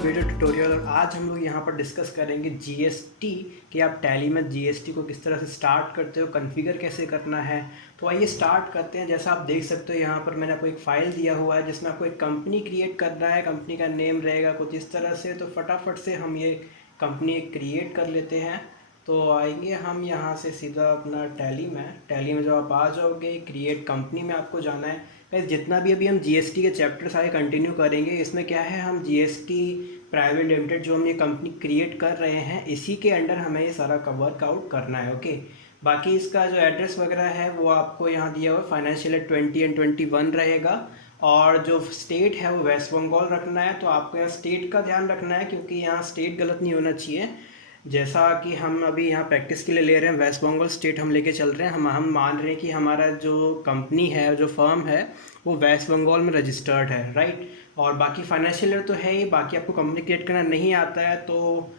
Video tutorial. और आज हम लोग यहाँ पर डिस्कस करेंगे जीएसटी कि आप टैली में जीएसटी को किस तरह से स्टार्ट करते हो, कॉन्फ़िगर कैसे करना है। तो आइए स्टार्ट करते हैं। जैसा आप देख सकते हो यहाँ पर मैंने आपको एक फ़ाइल दिया हुआ है जिसमें आपको एक कंपनी क्रिएट करना है। कंपनी का नेम रहेगा कुछ इस तरह से। तो फटाफट से हम ये कंपनी क्रिएट कर लेते हैं। तो आएंगे हम यहाँ से सीधा अपना टैली में जब आप आ जाओगे क्रिएट कंपनी में आपको जाना है। गाइस जितना भी अभी हम जीएसटी के चैप्टर्स आगे कंटिन्यू करेंगे, इसमें क्या है, हम जीएसटी प्राइवेट लिमिटेड जो हम ये कंपनी क्रिएट कर रहे हैं इसी के अंडर हमें ये सारा वर्क आउट करना है। ओके, बाकी इसका जो एड्रेस वगैरह है वो आपको यहाँ दिया हुआ फाइनेंशियल ईयर 20 एंड 21 रहेगा। और जो स्टेट है वो वेस्ट बंगाल रखना है। तो आपको यहाँ स्टेट का ध्यान रखना है क्योंकि यहाँ स्टेट गलत नहीं होना चाहिए। जैसा कि हम अभी यहाँ प्रैक्टिस के लिए ले रहे हैं, वेस्ट बंगाल स्टेट हम लेके चल रहे हैं। हम मान रहे हैं कि हमारा जो कंपनी है, जो फर्म है, वो वेस्ट बंगाल में रजिस्टर्ड है, राइट। और बाकी फाइनेंशियल ईयर तो है ही। बाकी आपको कंपनी क्रिएट करना नहीं आता है तो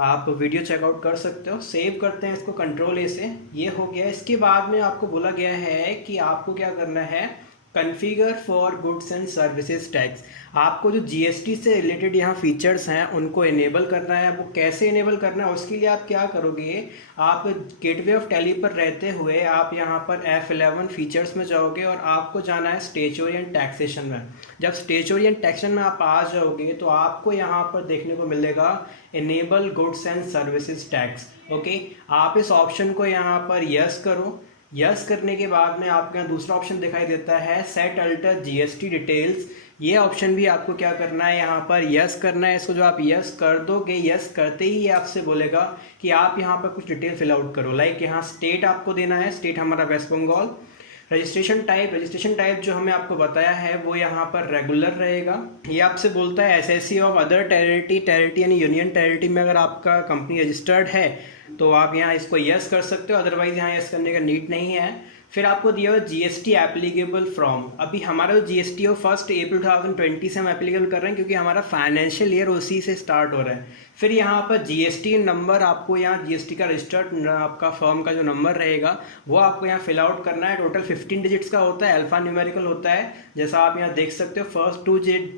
आप वीडियो चेकआउट कर सकते हो। सेव करते हैं इसको कंट्रोल ए से। ये हो गया। इसके बाद में आपको बोला गया है कि आपको क्या करना है, configure for goods and services tax. आपको जो जीएसटी से रिलेटेड यहाँ फीचर्स हैं उनको इनेबल करना है। वो कैसे इनेबल करना है उसके लिए आप क्या करोगे, आप गेटवे ऑफ टैली पर रहते हुए आप यहाँ पर F11 फीचर्स में जाओगे और आपको जाना है स्टेचुटरी एंड टैक्सेशन में। जब स्टेचुटरी एंड टैक्सेशन में आप आ जाओगे तो आपको यहाँ पर देखने को मिलेगा enable goods and services tax. Okay, आप इस ऑप्शन को यहाँ पर यस करो। यस करने के बाद में आपके यहाँ दूसरा ऑप्शन दिखाई देता है सेट अल्टर जीएसटी डिटेल्स। ये ऑप्शन भी आपको क्या करना है, यहाँ पर यस करना है। इसको जो आप यस कर दोगे, यस करते ही ये आपसे बोलेगा कि आप यहाँ पर कुछ डिटेल फिल आउट करो। लाइक यहाँ स्टेट आपको देना है, स्टेट हमारा वेस्ट बंगाल। रजिस्ट्रेशन टाइप जो हमें आपको बताया है वो यहाँ पर रेगुलर रहेगा। ये आपसे बोलता है एसएससी ऑफ अदर टेरिटरी यानी यूनियन टेरिटरी में अगर आपका कंपनी रजिस्टर्ड है तो आप यहाँ इसको यस कर सकते हो, अदरवाइज यहाँ यस करने का नीड नहीं है। फिर आपको दिया हुआ जीएसटी एप्लीकेबल फ्रॉम। अभी हमारा जो जीएसटी है 1 अप्रैल 2020 से हम एप्लीकेबल कर रहे हैं क्योंकि हमारा फाइनेंशियल ईयर उसी से स्टार्ट हो रहा है। फिर यहाँ पर जीएसटी नंबर, आपको यहाँ जीएसटी का रजिस्टर्ड आपका फर्म का जो नंबर रहेगा वो आपको यहाँ फिल आउट करना है। टोटल 15 डिजिट्स का होता है, अल्फा न्यूमेरिकल होता है। जैसा आप यहाँ देख सकते हो, फर्स्ट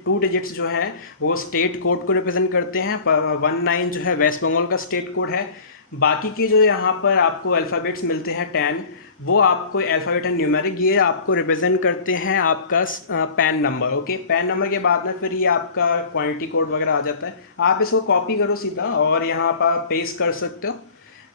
टू डिजिट्स जो हैं वो स्टेट कोड को रिप्रेजेंट करते हैं। 19 जो है वेस्ट बंगाल का स्टेट कोड है। बाकी के जो यहाँ पर आपको अल्फ़ाबेट्स मिलते हैं 10, वो आपको अल्फ़ाबेट एंड न्यूमेरिक, ये आपको रिप्रेजेंट करते हैं आपका pan number. Okay, pan number के बाद में फिर ये आपका क्वांटिटी कोड वगैरह आ जाता है। आप इसको कॉपी करो सीधा और यहाँ पर पेस्ट कर सकते हो।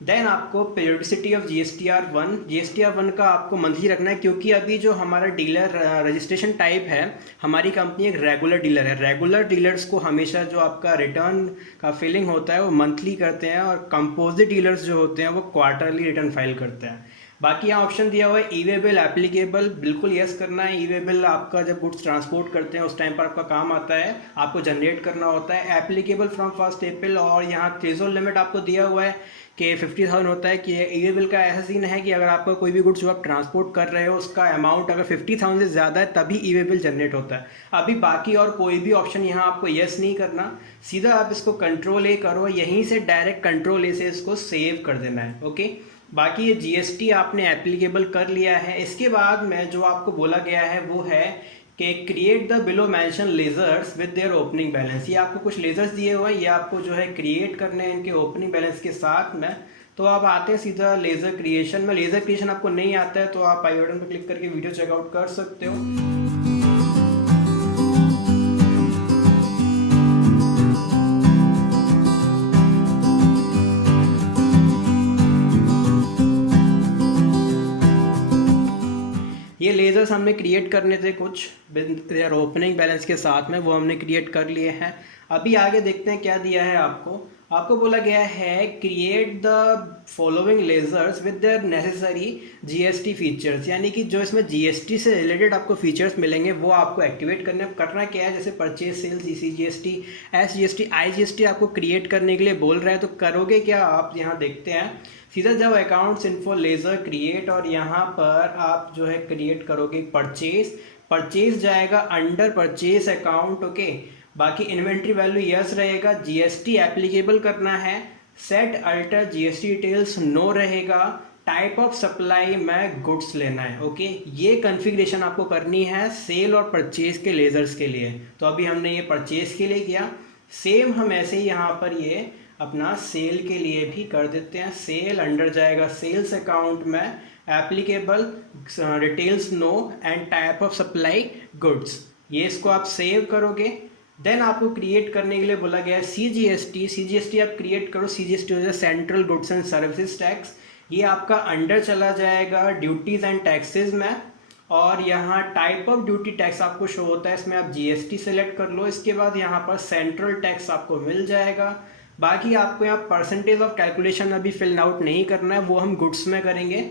देन आपको पीरियोडिसिटी ऑफ जीएसटीआर1 का आपको मंथली रखना है क्योंकि अभी जो हमारा डीलर रजिस्ट्रेशन टाइप है, हमारी कंपनी एक रेगुलर डीलर है। रेगुलर डीलर्स को हमेशा जो आपका रिटर्न का फिलिंग होता है वो मंथली करते हैं और कंपोजिट डीलर्स जो होते हैं वो क्वार्टरली रिटर्न फाइल करते हैं। बाकी यहाँ ऑप्शन दिया हुआ है ई वे बिल एप्लीकेबल, बिल्कुल यस करना है। ई वे बिल आपका जब गुड्स ट्रांसपोर्ट करते हैं उस टाइम पर आपका काम आता है, आपको जनरेट करना होता है। एप्लीकेबल फ्रॉम 1 अप्रैल। और यहाँ थ्रेशोल्ड लिमिट आपको दिया हुआ है कि 50,000 होता है। कि ई वे बिल का ऐसा सीन है कि अगर आपका कोई भी गुड्स जो आप ट्रांसपोर्ट कर रहे हो उसका अमाउंट अगर 50,000 से ज़्यादा है तभी ई वे बिल जनरेट होता है। अभी बाकी और कोई भी ऑप्शन यहाँ आपको यस नहीं करना, सीधा आप इसको कंट्रोल ए करो, यहीं से डायरेक्ट कंट्रोल ए से इसको सेव कर देना है। ओके, बाकी ये जीएसटी आपने एप्लीकेबल कर लिया है। इसके बाद में जो आपको बोला गया है वो है कि create the below mention ledgers with their opening balance. ये आपको कुछ लेजर्स दिए हुए हैं, ये आपको जो है क्रिएट करने हैं इनके ओपनिंग बैलेंस के साथ में। तो आप आते हैं सीधा लेज़र क्रिएशन में। लेज़र क्रिएशन आपको नहीं आता है तो आप आई बटन पर क्लिक करके वीडियो चेकआउट कर सकते हो। ये लेज़र्स हमने क्रिएट करने थे कुछ देयर ओपनिंग बैलेंस के साथ में, वो हमने क्रिएट कर लिए हैं। अभी आगे देखते हैं क्या दिया है आपको बोला गया है create the following ledgers with their necessary GST features. यानी कि जो इसमें जीएसटी से रिलेटेड आपको फीचर्स मिलेंगे वो आपको एक्टिवेट करना क्या है। जैसे परचेज सेल्स, ईसीजीएसटी, एसजीएसटी, आईजीएसटी आपको क्रिएट करने के लिए बोल रहा है। तो करोगे क्या, आप यहाँ देखते हैं सीधा जब अकाउंट्स इन्फो लेज़र क्रिएट और यहाँ पर आप जो है क्रिएट करोगे परचेज जाएगा अंडर परचेज अकाउंट। ओके, बाकी इन्वेंट्री वैल्यू यस रहेगा, जीएसटी एप्लीकेबल करना है, set alter GST details no रहेगा, टाइप ऑफ सप्लाई में गुड्स लेना है। ओके, ये कॉन्फ़िगरेशन आपको करनी है सेल और परचेज के लेजर्स के लिए। तो अभी हमने ये परचेज के लिए किया। सेम हम ऐसे ही यहाँ पर ये अपना सेल के लिए भी कर देते हैं। सेल अंडर जाएगा सेल्स अकाउंट में applicable details no and type of supply goods, ये इसको आप सेव करोगे। देन आपको क्रिएट करने के लिए बोला गया है CGST। CGST आप क्रिएट करो। CGST हो जाए central goods and services tax. ये आपका अंडर चला जाएगा ड्यूटीज़ एंड टैक्सेस में, और यहाँ टाइप ऑफ ड्यूटी टैक्स आपको शो होता है, इसमें आप GST सेलेक्ट कर लो। इसके बाद यहाँ पर सेंट्रल टैक्स आपको मिल जाएगा। बाकी आपको यहाँ परसेंटेज ऑफ कैलकुलेशन अभी फिल आउट नहीं करना है, वो हम गुड्स में करेंगे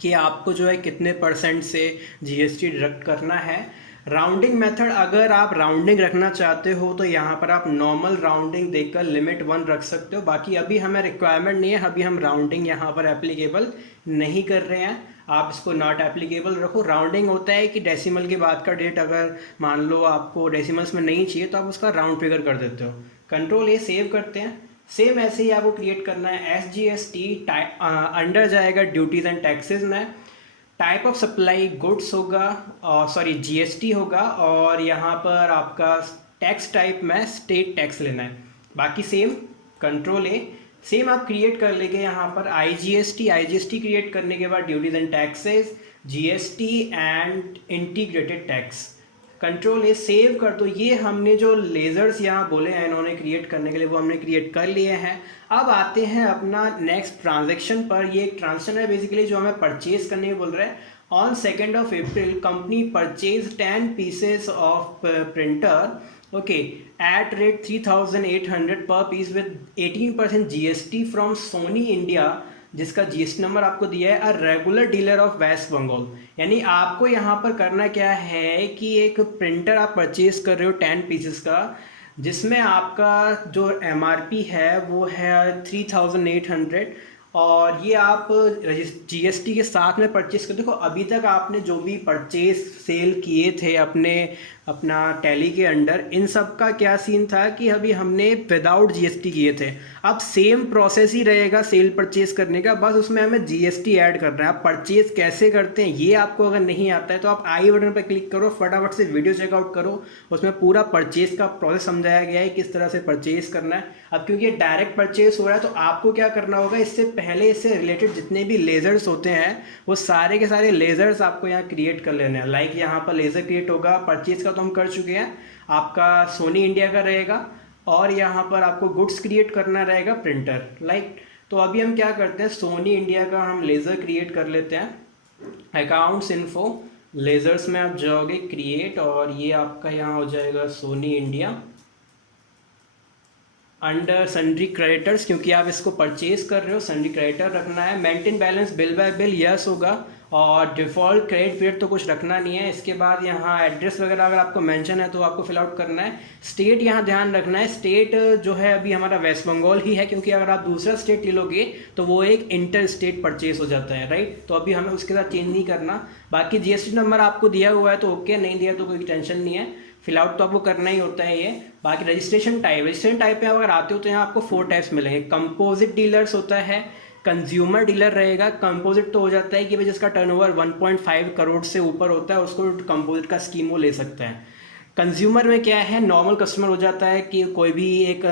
कि आपको जो है कितने % से GST डिडक्ट करना है। राउंडिंग मेथड, अगर आप राउंडिंग रखना चाहते हो तो यहाँ पर आप नॉर्मल राउंडिंग देकर लिमिट 1 रख सकते हो। बाकी अभी हमें रिक्वायरमेंट नहीं है, अभी हम राउंडिंग यहाँ पर एप्लीकेबल नहीं कर रहे हैं। आप इसको नॉट एप्लीकेबल रखो। राउंडिंग होता है कि डेसिमल के बाद का डेट अगर मान लो आपको डेसिमल्स में नहीं चाहिए तो आप उसका राउंड फिगर कर देते हो। कंट्रोल ए सेव करते हैं। सेम ऐसे ही आपको क्रिएट करना है SGST अंडर जाएगा ड्यूटीज़ एंड टैक्सेस में। टाइप ऑफ सप्लाई गुड्स होगा, सॉरी GST होगा, और यहाँ पर आपका टैक्स टाइप में स्टेट टैक्स लेना है। बाकी सेम कंट्रोल ए सेम आप क्रिएट कर लेंगे यहाँ पर IGST क्रिएट करने के बाद duties and taxes, GST and integrated tax. Control A save कर दो। ये हमने जो लेजर्स यहाँ बोले हैं इन्होंने क्रिएट करने के लिए, वो हमने क्रिएट कर लिए हैं। अब आते हैं अपना नेक्स्ट ट्रांजैक्शन पर। ये एक ट्रांजैक्शन है बेसिकली जो हमें परचेज करने के बोल रहा है। On 2nd of April company purchase 10 pieces of printer okay at rate 3800 per piece with 18% GST from Sony India, जिसका GST नंबर आपको दिया है a regular dealer of West Bengal. यानी आपको यहाँ पर करना क्या है कि एक प्रिंटर आप परचेज कर रहे हो 10 पीसेस का, जिसमें आपका जो MRP है वो है 3800, और ये आप GST के साथ में परचेज कर। देखो अभी तक आपने जो भी परचेज सेल किए थे अपना टैली के अंडर, इन सब का क्या सीन था कि अभी हमने विदाउट GST किए थे। अब सेम प्रोसेस ही रहेगा सेल परचेज करने का, बस उसमें हमें GST ऐड करना है। आप परचेज कैसे करते हैं ये आपको अगर नहीं आता है तो आप आई बटन पर क्लिक करो, फटाफट से वीडियो चेकआउट करो, उसमें पूरा परचेज का प्रोसेस समझाया गया है किस तरह से परचेज करना है। अब क्योंकि डायरेक्ट परचेज हो रहा है तो आपको क्या करना होगा, इससे पहले इससे रिलेटेड जितने भी लेजर्स होते हैं वो सारे के सारे लेजर्स आपको यहाँ क्रिएट कर लेने हैं। लाइक यहाँ पर लेजर क्रिएट होगा, परचेज का तो हम कर चुके हैं, आपका सोनी इंडिया का रहेगा, और यहाँ पर आपको गुड्स क्रिएट करना रहेगा प्रिंटर लाइक। तो अभी हम क्या करते हैं, सोनी इंडिया का हम लेज़र क्रिएट कर लेते हैं। अकाउंट्स इन्फो लेज़र्स में आप जाओगे क्रिएट, और ये आपका यहाँ हो जाएगा Soni India under sundry creditors, क्योंकि आप इसको परचेज कर रहे हो सन्ड्री क्रेडिटर रखना है। Maintain balance bill bye bill yes होगा, और डिफ़ॉल्ट क्रेडिट पीरियड तो कुछ रखना नहीं है। इसके बाद यहाँ एड्रेस वगैरह अगर आपको मेंशन है तो आपको फिल आउट करना है। स्टेट यहाँ ध्यान रखना है, स्टेट जो है अभी हमारा वेस्ट बंगाल ही है, क्योंकि अगर आप दूसरा स्टेट ले लोगे तो वो एक इंटर स्टेट परचेज हो जाता है राइट। तो अभी हमें उसके साथ चेंज नहीं करना। बाकी GST नंबर आपको दिया हुआ है तो ओके, नहीं दिया तो कोई टेंशन नहीं है, फिल आउट तो आपको करना ही होता है ये। बाकी रजिस्ट्रेशन टाइप पे अगर आते हो तो यहाँ आपको 4 टाइप्स मिलेंगे। कंपोजिट डीलर्स होता है, कंज्यूमर डीलर रहेगा। कंपोजिट तो हो जाता है कि भाई जिसका टर्नओवर 1.5 करोड़ से ऊपर होता है उसको कंपोजिट का स्कीम वो ले सकता है। कंज्यूमर में क्या है, नॉर्मल कस्टमर हो जाता है कि कोई भी एक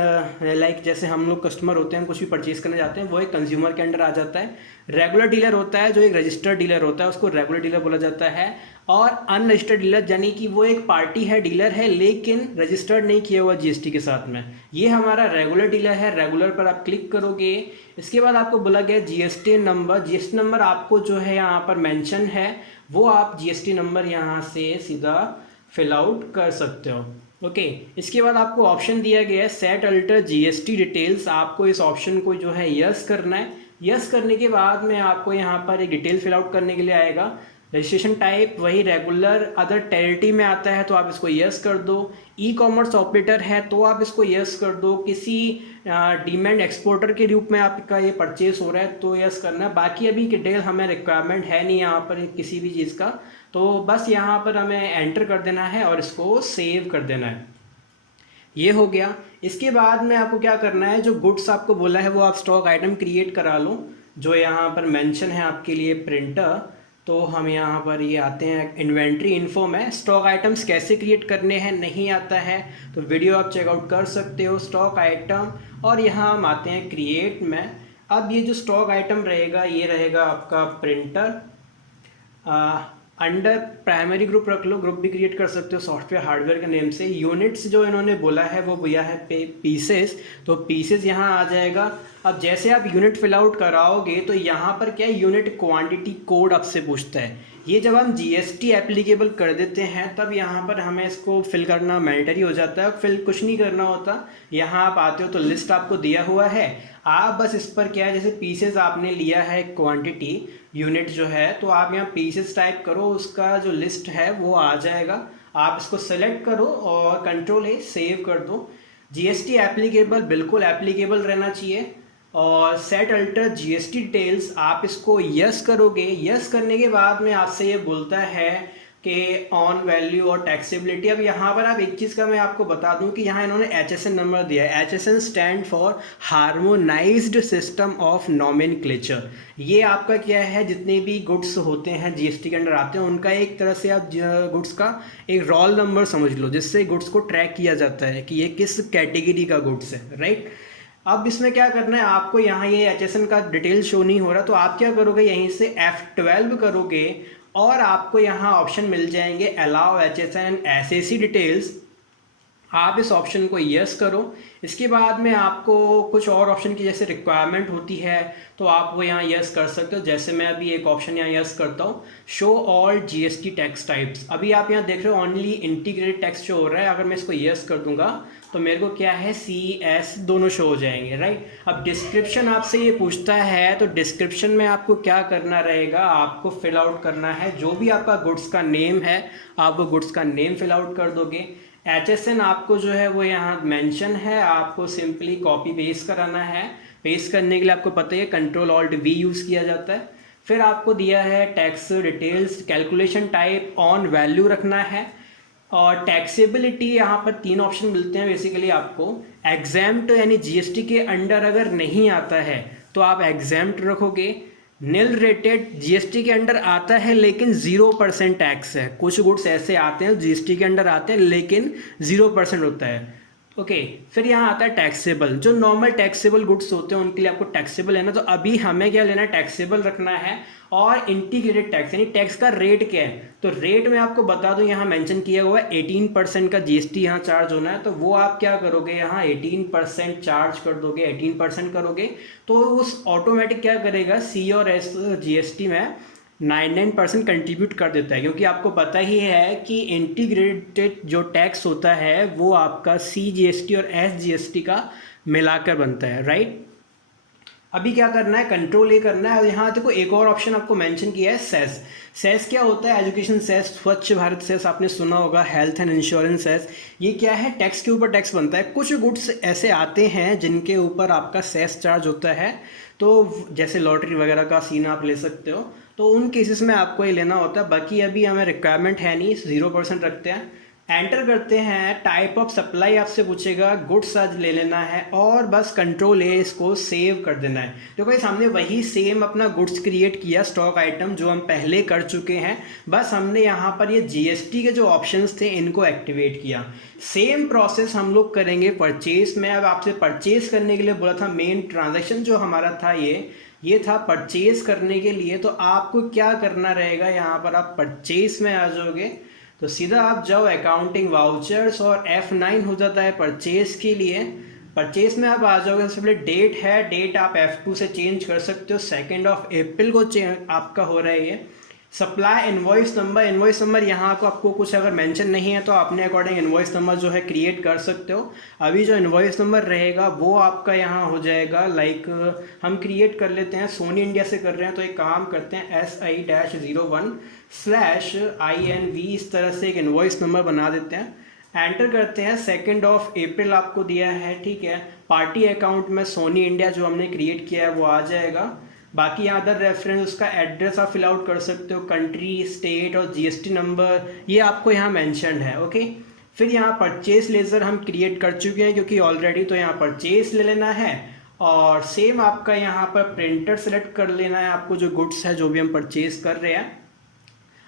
लाइक जैसे हम लोग कस्टमर होते हैं कुछ भी परचेज करने जाते हैं, वो एक कंज्यूमर के अंडर आ जाता है। रेगुलर डीलर होता है जो एक रजिस्टर्ड डीलर होता है, उसको रेगुलर डीलर बोला जाता है। और अनरजिस्टर्ड डीलर यानी कि वो एक पार्टी है, डीलर है, लेकिन रजिस्टर्ड नहीं किया हुआ GST के साथ में, ये हमारा रेगुलर डीलर है। रेगुलर पर आप क्लिक करोगे, इसके बाद आपको बोला गया GST नंबर आपको जो है यहाँ पर मेंशन है वो आप GST नंबर यहाँ से सीधा फिल आउट कर सकते हो ओके। इसके बाद आपको ऑप्शन दिया गया है सेट अल्टर GST डिटेल्स, आपको इस ऑप्शन को जो है यस करना है। यस करने के बाद में आपको यहाँ पर एक डिटेल फिल आउट करने के लिए आएगा। रजिस्ट्रेशन टाइप वही रेगुलर, अदर टेरिटरी में आता है तो आप इसको यस कर दो। ई कॉमर्स ऑपरेटर है तो आप इसको यस कर दो। किसी डिमांड एक्सपोर्टर के रूप में आपका ये परचेज हो रहा है तो यस करना है। बाकी अभी डिटेल हमें रिक्वायरमेंट है नहीं यहाँ पर किसी भी चीज़ का, तो बस यहाँ पर हमें एंटर कर देना है और इसको सेव कर देना है। ये हो गया। इसके बाद में आपको क्या करना है, जो गुड्स आपको बोला है वो आप स्टॉक आइटम क्रिएट करा लो, जो यहाँ पर मेंशन है आपके लिए प्रिंटर। तो हम यहाँ पर ये आते हैं इन्वेंट्री इन्फो में। स्टॉक आइटम्स कैसे क्रिएट करने हैं नहीं आता है तो वीडियो आप चेकआउट कर सकते हो, स्टॉक आइटम। और यहाँ हम आते हैं क्रिएट में। अब ये जो स्टॉक आइटम रहेगा ये रहेगा आपका प्रिंटर। अंडर प्राइमरी ग्रुप रख लो, ग्रुप भी क्रिएट कर सकते हो सॉफ्टवेयर हार्डवेयर के नेम से। यूनिट्स जो इन्होंने बोला है वो भैया है पीसेस, तो पीसेस यहाँ आ जाएगा। अब जैसे आप यूनिट फिल आउट कराओगे तो यहाँ पर क्या यूनिट क्वांटिटी कोड आपसे पूछता है। ये जब हम जीएसटी एप्लीकेबल कर देते हैं तब यहाँ पर हमें इसको फिल करना मैंडेटरी हो जाता है। फिल कुछ नहीं करना होता, यहाँ आप आते हो तो लिस्ट आपको दिया हुआ है, आप बस इस पर क्या है, जैसे पीसेस आपने लिया है क्वांटिटी यूनिट जो है, तो आप यहाँ पीसेस टाइप करो, उसका जो लिस्ट है वो आ जाएगा। आप इसको सेलेक्ट करो और कंट्रोल A सेव कर दो। जीएसटी एप्लीकेबल बिल्कुल एप्लीकेबल रहना चाहिए। और सेट अल्टर जीएसटी डिटेल्स आप इसको यस करोगे। यस करने के बाद में आपसे ये बोलता है कि ऑन वैल्यू और टैक्सेबिलिटी। अब यहाँ पर आप एक चीज़ का मैं आपको बता दूं कि यहाँ इन्होंने HSN नंबर दिया है। HSN stand for harmonised system of nomenclature. ये आपका क्या है, जितने भी गुड्स होते हैं जीएसटी के अंडर आते हैं उनका एक तरह से आप गुड्स का एक रोल नंबर समझ लो, जिससे गुड्स को ट्रैक किया जाता है कि ये किस कैटेगरी का गुड्स है, राइट। अब इसमें क्या करना है आपको, यहाँ ये HSN का डिटेल शो नहीं हो रहा तो आप क्या करोगे, यहीं से F12 करोगे और आपको यहाँ ऑप्शन मिल जाएंगे अलाउ HSN SAC डिटेल्स। आप इस ऑप्शन को यस करो। इसके बाद में आपको कुछ और ऑप्शन की जैसे रिक्वायरमेंट होती है तो आप वो यहाँ यस कर सकते हो। जैसे मैं अभी एक ऑप्शन यहाँ यस करता हूँ, show all GST tax types. अभी आप यहाँ देख रहे हो ओनली इंटीग्रेटेड टैक्स शो हो रहा है। अगर मैं इसको यस कर दूंगा तो मेरे को क्या है, CS दोनों शो हो जाएंगे, राइट। अब डिस्क्रिप्शन आपसे ये पूछता है तो डिस्क्रिप्शन में आपको क्या करना रहेगा, आपको फिल आउट करना है जो भी आपका गुड्स का नेम है, आप वो गुड्स का नेम फिल आउट कर दोगे। HSN आपको जो है वो यहाँ मेंशन है, आपको सिंपली कॉपी पेस्ट कराना है। पेस्ट करने के लिए आपको पता है Ctrl+Alt+V यूज़ किया जाता है। फिर आपको दिया है tax details, calculation type on value रखना है। और टैक्सेबिलिटी यहाँ पर 3 ऑप्शन मिलते हैं बेसिकली आपको। एग्जैम्प्ट यानी जीएसटी के अंडर अगर नहीं आता है तो आप एग्जैम्प्ट रखोगे। निल रेटेड जीएसटी के अंडर आता है लेकिन 0% टैक्स है। कुछ गुड्स ऐसे आते हैं जीएसटी के अंडर आते हैं लेकिन 0% होता है, ओके। फिर यहाँ आता है टैक्सेबल। जो नॉर्मल टैक्सेबल गुड्स होते हैं उनके लिए आपको टैक्सेबल है ना, तो अभी हमें क्या लेना है, टैक्सेबल रखना है। और इंटीग्रेटेड टैक्स यानी टैक्स का रेट क्या है, तो रेट में आपको बता दूं यहाँ मेंशन किया हुआ है 18% का जीएसटी यहाँ चार्ज होना है। तो वो आप क्या करोगे, यहाँ 18% चार्ज कर दोगे, 18% करोगे तो उस ऑटोमेटिक क्या करेगा, C और S जीएसटी में 99% कंट्रीब्यूट कर देता है। क्योंकि आपको पता ही है कि इंटीग्रेटेड जो टैक्स होता है वो आपका CGST और SGST का मिलाकर बनता है, राइट। अभी क्या करना है, Ctrl+A करना है। और यहाँ देखो एक और ऑप्शन आपको मेंशन किया है सेस। सेस क्या होता है, एजुकेशन सेस, स्वच्छ भारत सेस आपने सुना होगा, हेल्थ एंड इंश्योरेंस सेस। ये क्या है, टैक्स के ऊपर टैक्स बनता है। कुछ गुड्स ऐसे आते हैं जिनके ऊपर आपका सेस चार्ज होता है, तो जैसे लॉटरी वगैरह का सीन आप ले सकते हो, तो उन केसेस में आपको ये लेना होता है। बाकी अभी हमें रिक्वायरमेंट है नहीं, 0% रखते हैं। एंटर करते हैं, टाइप ऑफ सप्लाई आपसे पूछेगा, गुड्स आज ले लेना है और बस Ctrl+A इसको सेव कर देना है। देखो ये सामने वही सेम अपना गुड्स क्रिएट किया, स्टॉक आइटम जो हम पहले कर चुके हैं, बस हमने यहाँ पर ये जीएसटी के जो ऑप्शंस थे इनको एक्टिवेट किया। सेम प्रोसेस हम लोग करेंगे परचेज में। अब आपसे परचेज करने के लिए बोला था, मेन ट्रांजेक्शन जो हमारा था ये था परचेज करने के लिए। तो आपको क्या करना रहेगा, यहाँ पर आप परचेज में आ जाओगे तो सीधा आप जाओ अकाउंटिंग वाउचर्स और F9 हो जाता है परचेज के लिए। परचेज में आप आ जाओगे, सबसे पहले डेट है, डेट आप F2 से चेंज कर सकते हो, 2 अप्रैल को आपका हो रहा है ये। सप्लाई इनवॉइस नंबर यहाँ को आपको कुछ अगर मेंशन नहीं है तो अपने अकॉर्डिंग इनवॉइस नंबर जो है क्रिएट कर सकते हो। अभी जो इनवॉइस नंबर रहेगा वो आपका यहाँ हो जाएगा, लाइक हम क्रिएट कर लेते हैं, सोनी इंडिया से कर रहे हैं तो एक काम करते हैं SI-01/INV, इस तरह से एक इनवॉइस नंबर बना देते हैं। एंटर करते हैं, 2 अप्रैल आपको दिया है, ठीक है। पार्टी अकाउंट में सोनी इंडिया जो हमने क्रिएट किया है वो आ जाएगा। बाकी यहाँ अदर रेफरेंस, उसका एड्रेस आप फिल आउट कर सकते हो, कंट्री, स्टेट और जीएसटी नंबर ये आपको यहाँ मेंशन्ड है, ओके। फिर यहाँ परचेज लेजर हम क्रिएट कर चुके हैं क्योंकि ऑलरेडी, तो यहाँ परचेज ले लेना है। और सेम आपका यहाँ पर प्रिंटर सेलेक्ट कर लेना है, आपको जो गुड्स है जो भी हम परचेज कर रहे हैं।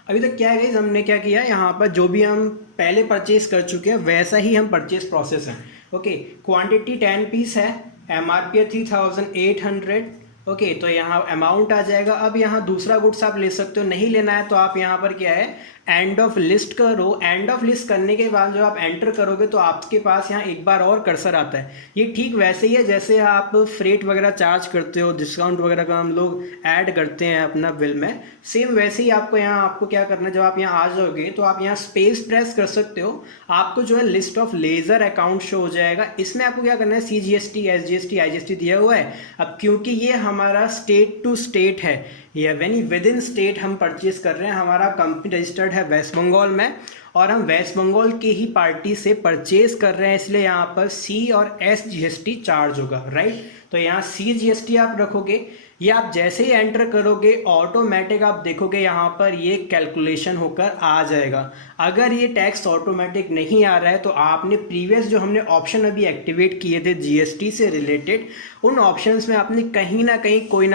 अभी तक क्या है गाइस, हमने क्या किया यहाँ पर, जो भी हम पहले परचेज कर चुके हैं वैसा ही हम परचेज प्रोसेस है। ओके, क्वांटिटी 10 पीस है, एमआरपी है 3800। ओके, तो यहाँ अमाउंट आ जाएगा। अब यहाँ दूसरा गुड्स आप ले सकते हो, नहीं लेना है तो आप यहाँ पर क्या है, एंड ऑफ लिस्ट करो। एंड ऑफ लिस्ट करने के बाद जो आप एंटर करोगे तो आपके पास यहाँ एक बार और कर्सर आता है। ये ठीक वैसे ही है जैसे आप फ्रेट वगैरह चार्ज करते हो, डिस्काउंट वगैरह का हम लोग ऐड करते हैं अपना बिल में, सेम वैसे ही आपको यहाँ आपको क्या करना है, जब आप यहाँ आ जाओगे तो आप यहाँ स्पेस प्रेस कर सकते हो, आपको जो है list of ledger account show हो जाएगा। इसमें आपको क्या करना है, CGST, SGST, IGST दिया हुआ है। अब क्योंकि ये हमारा स्टेट टू स्टेट है, या यानी विद इन स्टेट हम परचेज कर रहे हैं, हमारा कंपनी रजिस्टर्ड है वेस्ट बंगाल में और हम वेस्ट बंगाल के ही पार्टी से परचेज कर रहे हैं, इसलिए यहाँ पर C और SGST चार्ज होगा, राइट। तो यहाँ CGST आप रखोगे, ये आप जैसे ही एंटर करोगे ऑटोमेटिक आप देखोगे यहाँ पर ये कैलकुलेशन होकर आ जाएगा। अगर ये टैक्स ऑटोमेटिक नहीं आ रहा है तो आपने प्रीवियस जो हमने ऑप्शन अभी एक्टिवेट किए थे GST से रिलेटेड, उन ऑप्शंस में आपने कहीं ना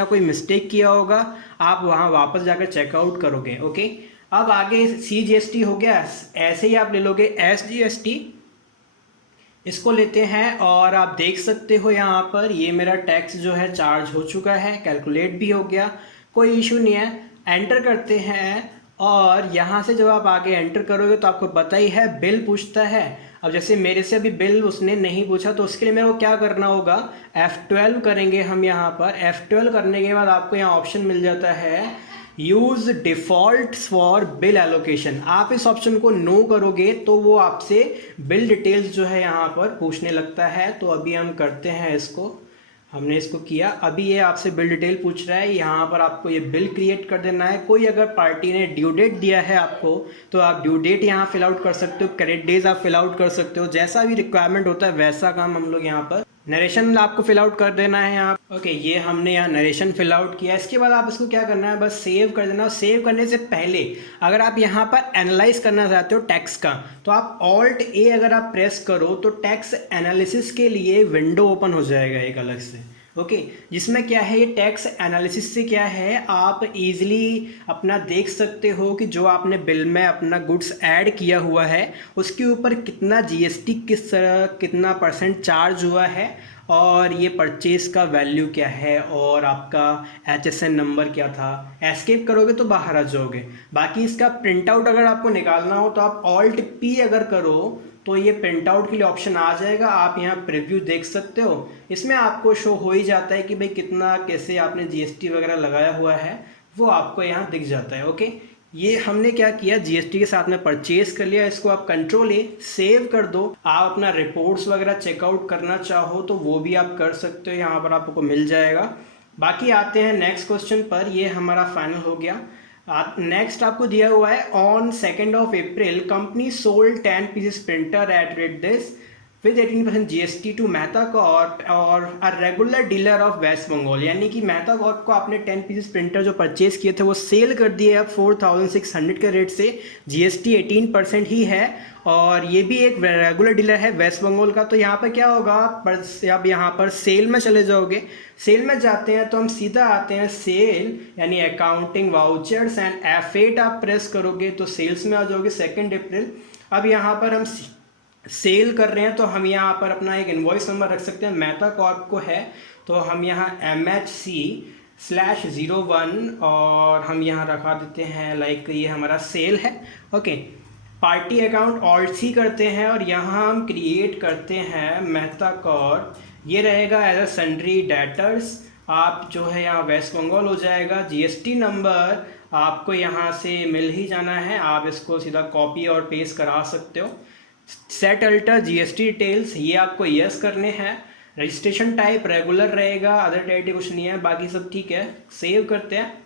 कोई मिस्टेक किया होगा, आप वहाँ वापस जाकर चेकआउट करोगे। ओके, अब आगे CGST हो गया, ऐसे ही आप ले लोगे SGST, इसको लेते हैं और आप देख सकते हो यहाँ पर ये मेरा टैक्स जो है चार्ज हो चुका है, कैलकुलेट भी हो गया, कोई इशू नहीं है। एंटर करते हैं और यहाँ से जब आप आगे एंटर करोगे तो आपको पता ही है बिल पूछता है। अब जैसे मेरे से अभी बिल उसने नहीं पूछा तो उसके लिए मेरे को क्या करना होगा, F12 करेंगे हम यहाँ पर। F12 करने के बाद आपको यहाँ ऑप्शन मिल जाता है use default for bill allocation. आप इस ऑप्शन को नो करोगे तो वो आपसे बिल डिटेल्स जो है यहाँ पर पूछने लगता है। तो अभी हम करते हैं इसको, हमने इसको किया, अभी ये आपसे बिल डिटेल पूछ रहा है, यहाँ पर आपको ये बिल क्रिएट कर देना है। कोई अगर पार्टी ने ड्यू डेट दिया है आपको तो आप ड्यू डेट यहाँ फिल आउट कर सकते हो, क्रेडिट डेज आप फिल आउट कर सकते हो, जैसा भी रिक्वायरमेंट होता है वैसा काम हम लोग यहाँ पर। नरेशन आपको फिल आउट कर देना है यहाँ। ओके, ये हमने यहाँ नरेशन फिल आउट किया। इसके बाद आप इसको क्या करना है, बस सेव कर देना। सेव करने से पहले अगर आप यहाँ पर एनालाइज करना चाहते हो टैक्स का तो आप Alt+A अगर आप प्रेस करो तो टैक्स एनालिसिस के लिए विंडो ओपन हो जाएगा एक अलग से। ओके, जिसमें क्या है, ये टैक्स एनालिसिस से क्या है, आप इजीली अपना देख सकते हो कि जो आपने बिल में अपना गुड्स ऐड किया हुआ है उसके ऊपर कितना GST किस तरह कितना % चार्ज हुआ है और ये परचेज का वैल्यू क्या है और आपका HSN नंबर क्या था। एस्केप करोगे तो बाहर आ जाओगे। बाकी इसका प्रिंट आउट अगर आपको निकालना हो तो आप Alt+P अगर करो तो ये प्रिंट आउट के लिए ऑप्शन आ जाएगा। आप यहाँ प्रीव्यू देख सकते हो, इसमें आपको शो हो ही जाता है कि भाई कितना कैसे आपने GST वगैरह लगाया हुआ है, वो आपको यहाँ दिख जाता है। ओके, ये हमने क्या किया, GST के साथ में परचेज कर लिया। इसको आप Ctrl+A सेव कर दो। आप अपना रिपोर्ट्स वगैरह चेकआउट करना चाहो तो वो भी आप कर सकते हो, यहाँ पर आपको मिल जाएगा। बाकी आते हैं नेक्स्ट क्वेश्चन पर, ये हमारा फाइनल हो गया। नेक्स्ट आपको दिया हुआ है on 2nd of April company sold 10 pieces printer at rate this with 18% GST to Mehta corp और a regular dealer of West Bengal. यानी कि मेहता कॉर्प को आपने 10 पीसेस प्रिंटर जो परचेज किए थे वो सेल कर दिए अब 4600 के रेट से, GST 18% ही है और ये भी एक रेगुलर डीलर है वेस्ट बंगाल का। तो यहाँ पर क्या होगा, अब यहाँ पर सेल में चले जाओगे। सेल में जाते हैं तो हम सीधा आते हैं सेल यानी अकाउंटिंग वाउचर्स एंड F8 आप प्रेस करोगे तो सेल्स में आ जाओगे 2 अप्रैल। अब यहाँ पर हम सेल कर रहे हैं तो हम यहाँ पर अपना एक इनवॉइस नंबर रख सकते हैं, मेहता कॉर्प को है तो हम यहाँ MHC/01 और हम यहाँ रखा देते हैं लाइक ये हमारा सेल है। ओके, पार्टी अकाउंट Alt+C करते हैं और यहाँ हम क्रिएट करते हैं मेहता कॉर्प। ये रहेगा एज अ सन्ड्री डेटर्स। आप जो है यहाँ वेस्ट बंगाल हो जाएगा। GST नंबर आपको यहाँ से मिल ही जाना है, आप इसको सीधा कॉपी और पेस्ट करा सकते हो। सेट अल्टर GST डिटेल्स ये आपको यस करने हैं। रजिस्ट्रेशन टाइप रेगुलर रहेगा, अदर टाइप कुछ नहीं है, बाकी सब ठीक है। सेव करते हैं।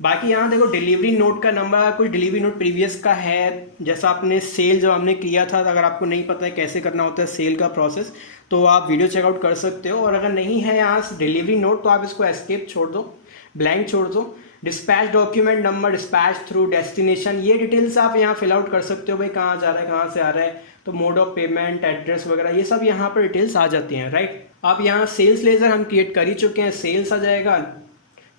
बाकी यहाँ देखो डिलीवरी नोट का नंबर, कुछ डिलीवरी नोट प्रीवियस का है, जैसा आपने सेल जो हमने किया था। अगर आपको नहीं पता है कैसे करना होता है सेल का प्रोसेस तो आप वीडियो चेकआउट कर सकते हो। और अगर नहीं है यहाँ डिलीवरी नोट तो आप इसको एस्केप छोड़ दो, ब्लैंक छोड़ दो। Dispatch document number, dispatch through destination, ये डिटेल्स आप यहाँ फिल आउट कर सकते हो, भाई कहाँ जा रहा है कहाँ से आ रहा है, तो मोड ऑफ पेमेंट, एड्रेस वगैरह ये सब यहाँ पर डिटेल्स आ जाती हैं, राइट। आप यहाँ सेल्स लेजर हम क्रिएट कर ही चुके हैं, सेल्स आ जाएगा।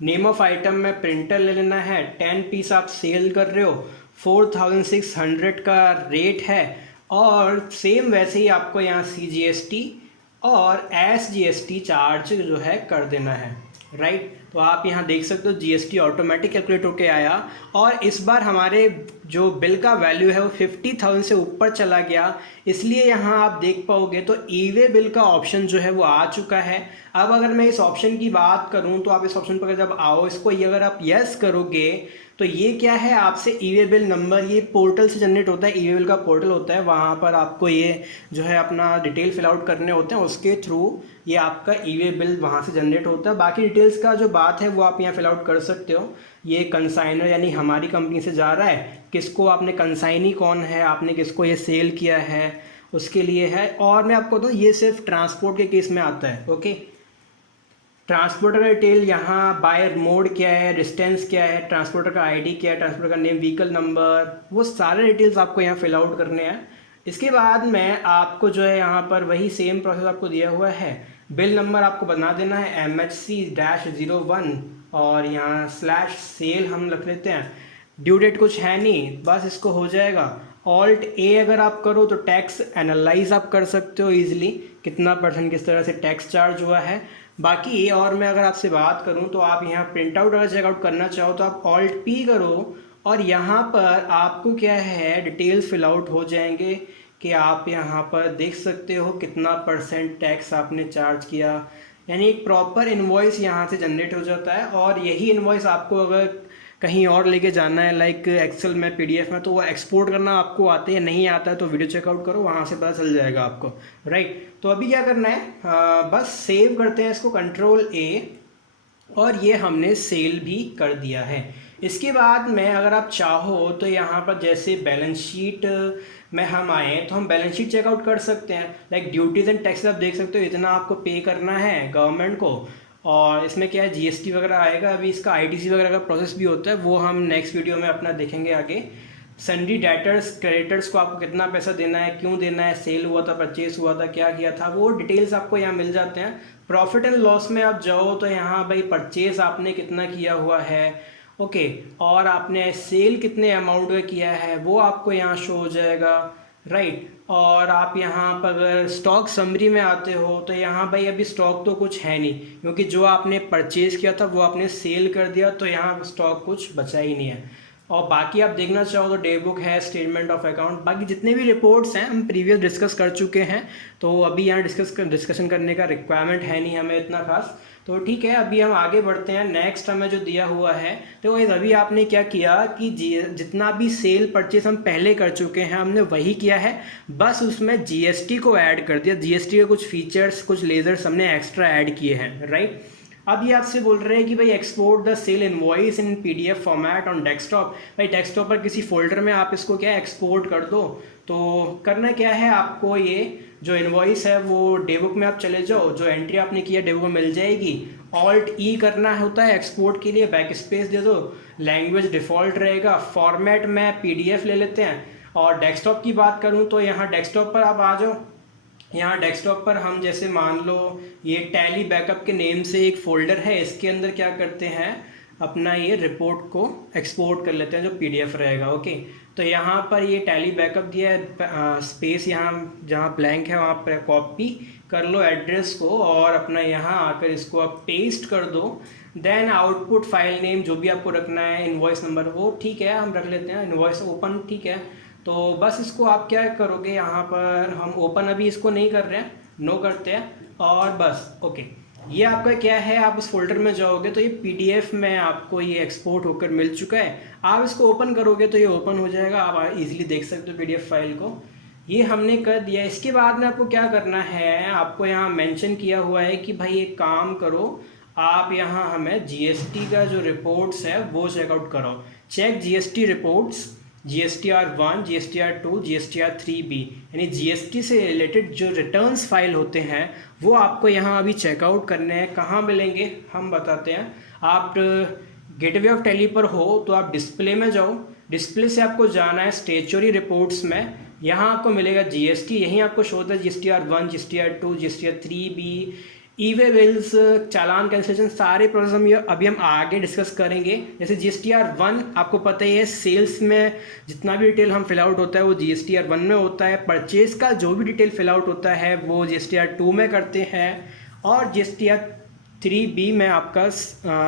नेम ऑफ आइटम में प्रिंटर ले लेना है, 10 पीस आप सेल कर रहे हो 4600 का रेट है। और सेम वैसे ही आपको यहाँ CGST और SGST चार्ज जो है कर देना है, राइट। तो आप यहाँ देख सकते हो GST ऑटोमेटिक कैलकुलेट होके आया, और इस बार हमारे जो बिल का वैल्यू है वो 50,000 से ऊपर चला गया, इसलिए यहाँ आप देख पाओगे तो ई वे बिल का ऑप्शन जो है वो आ चुका है। अब अगर मैं इस ऑप्शन की बात करूँ तो आप इस ऑप्शन पर जब आओ, इसको ये अगर आप यस करोगे तो ये क्या है, आपसे ई वे बिल नंबर ये पोर्टल से जनरेट होता है, ई वे बिल का पोर्टल होता है, वहाँ पर आपको ये जो है अपना डिटेल फिल आउट करने होते हैं, उसके थ्रू ये आपका ई वे बिल वहाँ से जनरेट होता है। बाकी डिटेल्स का जो बात है वो आप यहाँ फिल आउट कर सकते हो। ये कंसाइनर यानी हमारी कंपनी से जा रहा है, किसको आपने कंसाइनी कौन है, आपने किसको ये सेल किया है, उसके लिए है। और मैं आपको बताऊँ ये सिर्फ ट्रांसपोर्ट के केस में आता है, ओके। ट्रांसपोर्टर का डिटेल यहाँ बायर मोड क्या है, डिस्टेंस क्या है, ट्रांसपोर्टर का आईडी क्या है, ट्रांसपोर्टर का नेम, व्हीकल नंबर, वो सारे डिटेल्स आपको यहाँ फिल आउट करने हैं। इसके बाद मैं आपको जो है यहाँ पर वही सेम प्रोसेस आपको दिया हुआ है। बिल नंबर आपको बना देना है MHC-01 और यहाँ /सेल हम रख लेते हैं। ड्यू डेट कुछ है नहीं, बस इसको हो जाएगा। ऑल्ट ए अगर आप करो तो टैक्स एनालाइज आप कर सकते हो ईजिली, कितना % किस तरह से टैक्स चार्ज हुआ है। बाकी और मैं अगर आपसे बात करूं तो आप यहाँ प्रिंट आउट अगर चेकआउट करना चाहो तो आप ऑल्ट पी करो, और यहाँ पर आपको क्या है डिटेल्स फिल आउट हो जाएंगे कि आप यहाँ पर देख सकते हो कितना % टैक्स आपने चार्ज किया, यानी एक प्रॉपर इनवॉइस यहाँ से जनरेट हो जाता है। और यही इनवॉइस आपको अगर कहीं और लेके जाना है, लाइक एक्सेल में, PDF में, तो वो एक्सपोर्ट करना आपको आता है या नहीं आता है तो वीडियो चेकआउट करो, वहाँ से पता चल जाएगा आपको, राइट। तो अभी क्या करना है, बस सेव करते हैं इसको, Ctrl+A, और ये हमने सेल भी कर दिया है। इसके बाद में अगर आप चाहो तो यहाँ पर जैसे बैलेंस शीट में हम आए तो हम बैलेंस शीट चेकआउट कर सकते हैं। लाइक ड्यूटीज़ एंड टैक्स आप देख सकते हो, इतना आपको पे करना है गवर्नमेंट को, और इसमें क्या है GST वगैरह आएगा। अभी इसका ITC वगैरह का प्रोसेस भी होता है, वो हम नेक्स्ट वीडियो में अपना देखेंगे आगे। सन्डी डेटर्स क्रेडिटर्स को आपको कितना पैसा देना है, क्यों देना है, सेल हुआ था, परचेस हुआ था, क्या किया था, वो डिटेल्स आपको यहाँ मिल जाते हैं। प्रॉफिट एंड लॉस में आप जाओ तो यहाँ भाई परचेस आपने कितना किया हुआ है, ओके, और आपने सेल कितने अमाउंट का किया है वो आपको यहाँ शो हो जाएगा, राइट। और आप यहाँ पर अगर स्टॉक समरी में आते हो तो यहाँ भाई अभी स्टॉक तो कुछ है नहीं, क्योंकि जो आपने परचेज किया था वो आपने सेल कर दिया, तो यहाँ स्टॉक कुछ बचा ही नहीं है। और बाकी आप देखना चाहो तो डे बुक है, स्टेटमेंट ऑफ अकाउंट, बाकी जितने भी रिपोर्ट्स हैं हम प्रीवियस डिस्कस कर चुके हैं, तो अभी यहाँ डिस्कशन करने का रिक्वायरमेंट है नहीं हमें इतना खास। तो ठीक है, अभी हम आगे बढ़ते हैं। नेक्स्ट हमें जो दिया हुआ है, तो अभी आपने क्या किया कि जितना भी सेल परचेस हम पहले कर चुके हैं हमने वही किया है, बस उसमें GST को ऐड कर दिया। GST के कुछ फीचर्स, कुछ लेजर्स हमने एक्स्ट्रा ऐड किए हैं, राइट। अब ये आपसे बोल रहे हैं कि भाई export the sale invoice in PDF format on desktop. भाई डेस्कटॉप पर किसी फोल्डर में आप इसको क्या एक्सपोर्ट कर दो। तो करना क्या है आपको, ये जो इनवॉइस है वो डेबुक में आप चले जाओ, जो एंट्री आपने किया डेबुक में मिल जाएगी। Alt-E करना होता है एक्सपोर्ट के लिए, बैक स्पेस दे दो, लैंग्वेज डिफ़ॉल्ट रहेगा, फॉर्मेट में PDF ले लेते हैं। और डेस्कटॉप की बात करूँ तो यहाँ डेस्कटॉप पर आप आ जाओ। यहाँ डेस्कटॉप पर हम जैसे मान लो ये टैली बैकअप के नेम से एक फ़ोल्डर है, इसके अंदर क्या करते हैं अपना ये रिपोर्ट को एक्सपोर्ट कर लेते हैं जो PDF रहेगा, ओके। तो यहाँ पर ये टैली बैकअप दिया है, स्पेस यहाँ जहाँ ब्लैंक है वहाँ पर कॉपी कर लो एड्रेस को, और अपना यहाँ आकर इसको आप पेस्ट कर दो। देन आउटपुट फाइल नेम जो भी आपको रखना है, इनवॉइस नंबर वो ठीक है हम रख लेते हैं, इनवॉइस ओपन, ठीक है। तो बस इसको आप क्या करोगे, यहाँ पर हम ओपन अभी इसको नहीं कर रहे हैं, नो करते हैं, और बस ओके। ये आपका क्या है, आप उस फोल्डर में जाओगे तो ये PDF में आपको ये एक्सपोर्ट होकर मिल चुका है। आप इसको ओपन करोगे तो ये ओपन हो जाएगा, आप इजीली देख सकते हो PDF फाइल को। ये हमने कर दिया। इसके बाद में आपको क्या करना है, आपको यहाँ मेंशन किया हुआ है कि भाई एक काम करो, आप यहाँ हमें GST का जो रिपोर्ट्स है वो चेकआउट करो। Check GST reports, GSTR1, GSTR2, GSTR3B, यानी GST से रिलेटेड जो रिटर्न्स फाइल होते हैं वो आपको यहाँ अभी चेकआउट करने हैं। कहाँ मिलेंगे हम बताते हैं। आप गेटवे ऑफ टैली पर हो तो आप डिस्प्ले में जाओ, डिस्प्ले से आपको जाना है स्टेचुरी रिपोर्ट्स में, यहाँ आपको मिलेगा GST, यहीं आपको शो होता है GSTR1, GSTR2, GSTR3B, ई वे बिल्स, चालान कैंसिलेशन, सारे प्रोसेस अभी हम आगे डिस्कस करेंगे। जैसे GSTR 1 आपको पता ही है, सेल्स में जितना भी डिटेल हम फिल आउट होता है वो GSTR 1 में होता है। परचेज का जो भी डिटेल फिल आउट होता है वो GSTR 2 में करते हैं। और GSTR 3B में आपका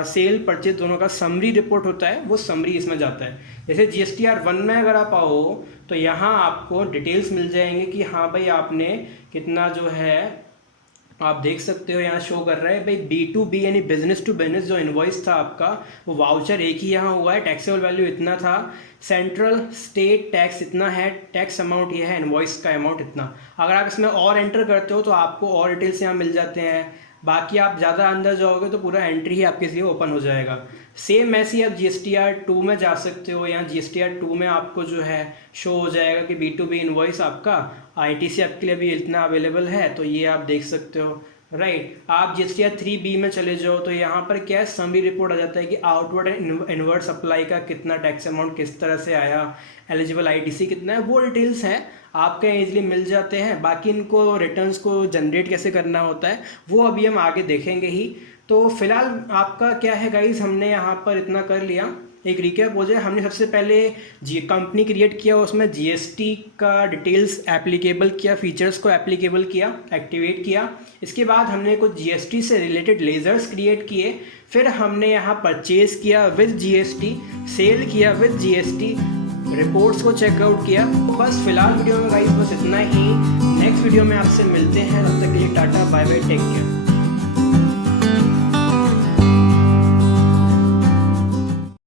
सेल परचेज दोनों का समरी रिपोर्ट होता है, वो समरी इसमें जाता है। जैसे GSTR 1 में अगर आप आओ तो यहाँ आपको डिटेल्स मिल जाएंगे कि हाँ भाई आपने कितना जो है, आप देख सकते हो यहाँ शो कर रहा है भाई B2B यानी बिजनेस टू बिजनेस जो इनवॉइस था आपका, वो वाउचर एक ही यहाँ हुआ है, टैक्सेबल वैल्यू इतना था, सेंट्रल स्टेट टैक्स इतना है, टैक्स अमाउंट ये है, इनवॉइस का अमाउंट इतना। अगर आप इसमें और एंटर करते हो तो आपको और डिटेल्स यहाँ मिल जाते हैं। बाकी आप ज़्यादा अंदर जाओगे तो पूरा एंट्री ही आपके लिए ओपन हो जाएगा। सेम ऐसे ही आप GSTR 2 में जा सकते हो। यहाँ GSTR 2 में आपको जो है शो हो जाएगा कि B2B इनवॉइस आपका ITC आपके लिए भी इतना अवेलेबल है, तो ये आप देख सकते हो, राइट। आप GSTR 3B में चले जाओ तो यहाँ पर क्या है, समरी रिपोर्ट आ जाता है कि आउटवर्ड एंड इनवर्ड सप्लाई का कितना टैक्स अमाउंट किस तरह से आया, एलिजिबल ITC कितना है, वो डिटेल्स हैं आपके इजीली मिल जाते हैं। बाकी इनको रिटर्न्स को जनरेट कैसे करना होता है वो अभी हम आगे देखेंगे ही। तो फिलहाल आपका क्या है गाइस, हमने यहाँ पर इतना कर लिया। एक रिकैप हो जाए, हमने सबसे पहले कंपनी क्रिएट किया, उसमें GST का डिटेल्स एप्लीकेबल किया, फीचर्स को एप्लीकेबल किया, एक्टिवेट किया। इसके बाद हमने कुछ GST से रिलेटेड लेजर्स क्रिएट किए। फिर हमने यहाँ परचेज किया विद GST, सेल किया विद GST, रिपोर्ट्स को चेकआउट किया। बस फिलहाल वीडियो में गाइस बस इतना ही। नेक्स्ट वीडियो में आपसे मिलते हैं, तब तक के लिए tata bye bye, take care.